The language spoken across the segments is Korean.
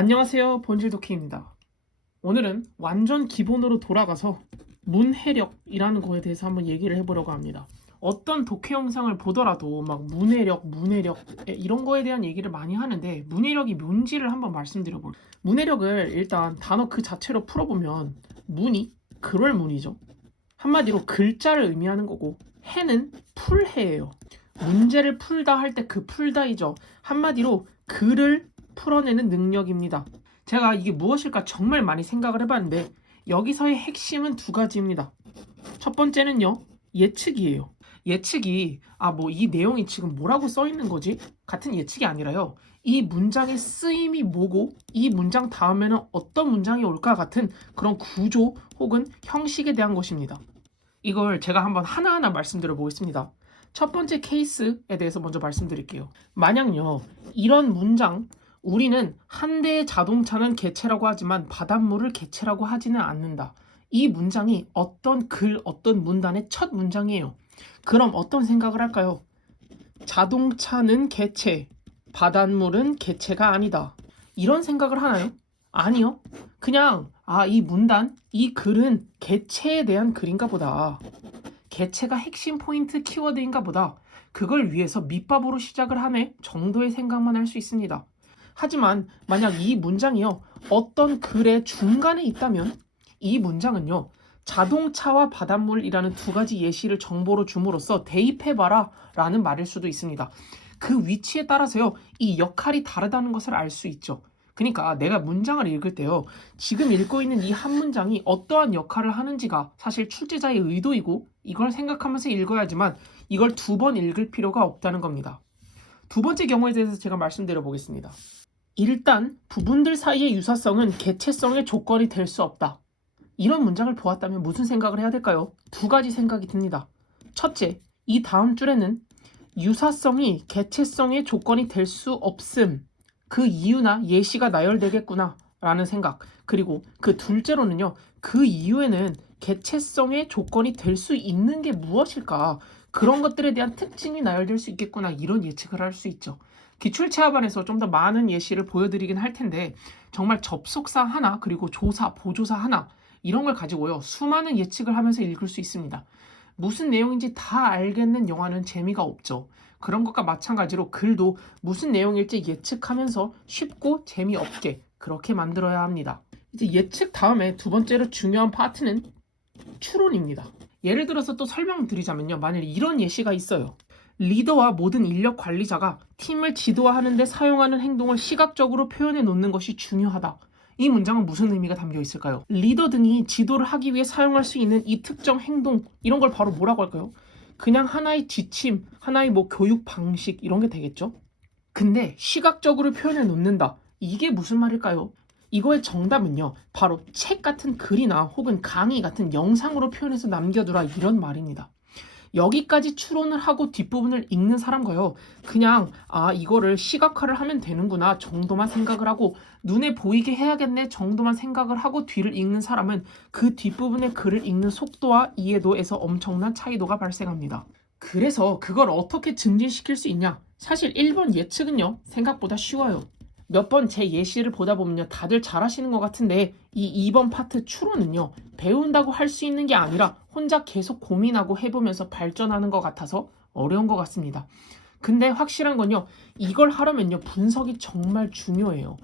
안녕하세요, 본질도키입니다. 오늘은 완전 기본으로 돌아가서 문해력이라는 거에 대해서 한번 얘기를 해보려고 합니다. 어떤 독해 영상을 보더라도 막 문해력 이런 거에 대한 얘기를 많이 하는데 문해력이 뭔지를 한번 말씀드려볼게요. 문해력을 일단 단어 그 자체로 풀어보면 문이 그럴 문이죠. 한마디로 글자를 의미하는 거고 해는 풀해예요. 문제를 풀다 할 때 그 풀다이죠. 한마디로 글을 풀어내는 능력입니다. 제가 이게 무엇일까 정말 많이 생각을 해봤는데 여기서의 핵심은 두 가지입니다. 첫 번째는요, 예측이에요. 예측이 이 내용이 지금 뭐라고 써 있는 거지? 같은 예측이 아니라요. 이 문장의 쓰임이 뭐고 이 문장 다음에는 어떤 문장이 올까 같은 그런 구조 혹은 형식에 대한 것입니다. 이걸 제가 한번 하나하나 말씀드려 보겠습니다. 첫 번째 케이스에 대해서 먼저 말씀드릴게요. 만약요, 이런 문장, 우리는 한 대의 자동차는 개체라고 하지만 바닷물을 개체라고 하지는 않는다. 이 문장이 어떤 글, 어떤 문단의 첫 문장이에요. 그럼 어떤 생각을 할까요? 자동차는 개체, 바닷물은 개체가 아니다. 이런 생각을 하나요? 아니요. 그냥 이 문단, 이 글은 개체에 대한 글인가 보다. 개체가 핵심 포인트 키워드인가 보다. 그걸 위해서 밑밥으로 시작을 하네 정도의 생각만 할 수 있습니다. 하지만 만약 이 문장이요, 어떤 글의 중간에 있다면 이 문장은요, 자동차와 바닷물이라는 두 가지 예시를 정보로 줌으로써 대입해봐라 라는 말일 수도 있습니다. 그 위치에 따라서요, 이 역할이 다르다는 것을 알 수 있죠. 그러니까 내가 문장을 읽을 때요, 지금 읽고 있는 이 한 문장이 어떠한 역할을 하는지가 사실 출제자의 의도이고 이걸 생각하면서 읽어야지만 이걸 두 번 읽을 필요가 없다는 겁니다. 두 번째 경우에 대해서 제가 말씀드려 보겠습니다. 일단 부분들 사이의 유사성은 개체성의 조건이 될 수 없다. 이런 문장을 보았다면 무슨 생각을 해야 될까요? 두 가지 생각이 듭니다. 첫째, 이 다음 줄에는 유사성이 개체성의 조건이 될 수 없음, 그 이유나 예시가 나열되겠구나 라는 생각. 그리고 그 둘째로는요, 그 이유에는 개체성의 조건이 될 수 있는 게 무엇일까, 그런 것들에 대한 특징이 나열될 수 있겠구나, 이런 예측을 할 수 있죠. 기출체화반에서 좀 더 많은 예시를 보여드리긴 할 텐데 정말 접속사 하나 그리고 조사, 보조사 하나 이런 걸 가지고요, 수많은 예측을 하면서 읽을 수 있습니다. 무슨 내용인지 다 알겠는 영화는 재미가 없죠. 그런 것과 마찬가지로 글도 무슨 내용일지 예측하면서 쉽고 재미없게 그렇게 만들어야 합니다. 이제 예측 다음에 두 번째로 중요한 파트는 추론입니다. 예를 들어서 또 설명드리자면요, 만일 이런 예시가 있어요. 리더와 모든 인력 관리자가 팀을 지도하는 데 사용하는 행동을 시각적으로 표현해 놓는 것이 중요하다. 이 문장은 무슨 의미가 담겨 있을까요? 리더 등이 지도를 하기 위해 사용할 수 있는 이 특정 행동, 이런 걸 바로 뭐라고 할까요? 그냥 하나의 지침, 하나의 교육 방식 이런 게 되겠죠? 근데 시각적으로 표현해 놓는다. 이게 무슨 말일까요? 이거의 정답은요, 바로 책 같은 글이나 혹은 강의 같은 영상으로 표현해서 남겨두라, 이런 말입니다. 여기까지 추론을 하고 뒷부분을 읽는 사람과요, 그냥 이거를 시각화를 하면 되는구나 정도만 생각을 하고 눈에 보이게 해야겠네 정도만 생각을 하고 뒤를 읽는 사람은 그 뒷부분의 글을 읽는 속도와 이해도에서 엄청난 차이도가 발생합니다. 그래서 그걸 어떻게 증진시킬 수 있냐? 사실 1번 예측은요, 생각보다 쉬워요. 몇 번 제 예시를 보다 보면요, 다들 잘하시는 것 같은데 이 2번 파트 추론은요, 배운다고 할 수 있는 게 아니라 혼자 계속 고민하고 해보면서 발전하는 것 같아서 어려운 것 같습니다. 근데 확실한 건요, 이걸 하려면요, 분석이 정말 중요해요.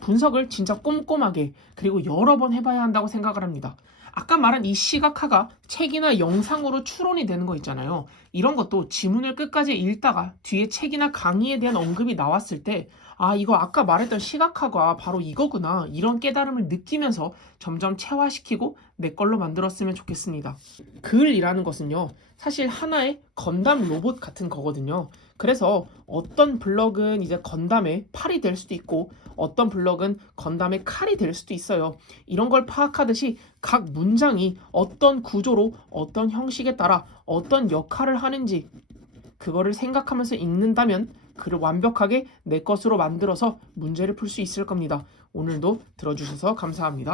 분석을 진짜 꼼꼼하게 그리고 여러 번 해봐야 한다고 생각을 합니다. 아까 말한 이 시각화가 책이나 영상으로 추론이 되는 거 있잖아요. 이런 것도 지문을 끝까지 읽다가 뒤에 책이나 강의에 대한 언급이 나왔을 때 이거 아까 말했던 시각화가 바로 이거구나, 이런 깨달음을 느끼면서 점점 체화시키고 내 걸로 만들었으면 좋겠습니다. 글이라는 것은요, 사실 하나의 건담 로봇 같은 거거든요. 그래서 어떤 블럭은 이제 건담의 팔이 될 수도 있고 어떤 블럭은 건담의 칼이 될 수도 있어요. 이런 걸 파악하듯이 각 문장이 어떤 구조로 어떤 형식에 따라 어떤 역할을 하는지 그거를 생각하면서 읽는다면 글을 완벽하게 내 것으로 만들어서 문제를 풀 수 있을 겁니다. 오늘도 들어주셔서 감사합니다.